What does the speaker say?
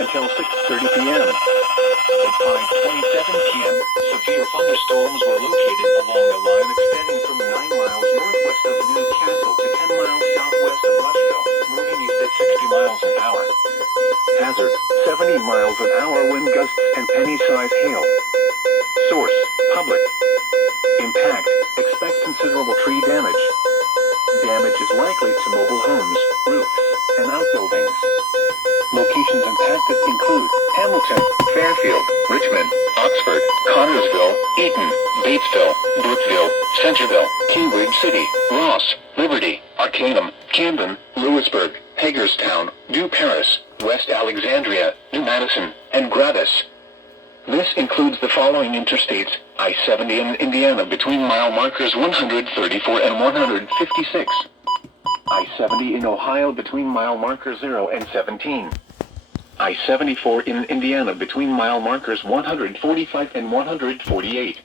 Until 6:30 p.m. At 5:27 p.m., severe thunderstorms were located along a line extending from 9 miles northwest of Newcastle to 10 miles southwest of Rushville, moving east at 60 miles an hour. Hazard: 70 miles an hour wind gusts and penny-sized hail. Source: Public. Impact: expect considerable tree damage. Damage is likely to mobile homes, roofs, and outbuildings. Locations impacted include Hamilton, Fairfield, Richmond, Oxford, Connersville, Eaton, Batesville, Brookville, Centerville, Cambridge City, Ross, Liberty, Arcanum, Camden, Lewisburg, Hagerstown, New Paris, West Alexandria, New Madison, and Gratis. This includes the following interstates: I-70 in Indiana between mile markers 134 and 156. I-70 in Ohio between mile markers 0 and 17. I-74 in Indiana between mile markers 145 and 148.